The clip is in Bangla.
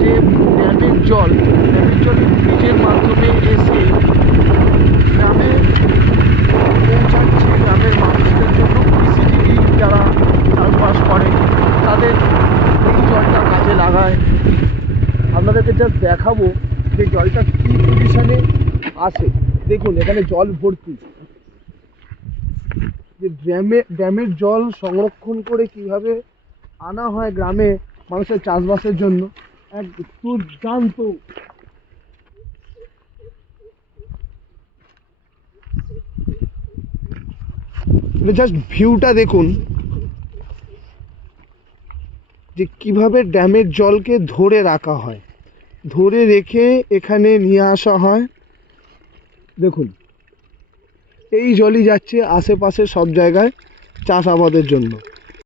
যে ড্যামের জল ব্রিজের মাধ্যমে এসে গ্রামে পৌঁছাচ্ছে, গ্রামের মানুষদের জন্য কৃষিজীবী যারা চাষবাস করে তাদের এই জলটা কাজে লাগায়। আপনাদেরকে জাস্ট দেখাবো যে জলটা কী পজিশনে আসে। দেখুন এখানে জল ভর্তি, যে ড্যামের জল সংরক্ষণ করে কিভাবে আনা হয় গ্রামে মানুষের চাষবাসের জন্য, এক দুর্দান্ত। জাস্ট ভিউটা দেখুন যে কিভাবে ড্যামের জলকে ধরে রাখা হয়, ধরে রেখে এখানে নিয়ে আসা হয়। দেখুন এই জলই যাচ্ছে আশেপাশে সব জায়গায় চাষাবাদের জন্য।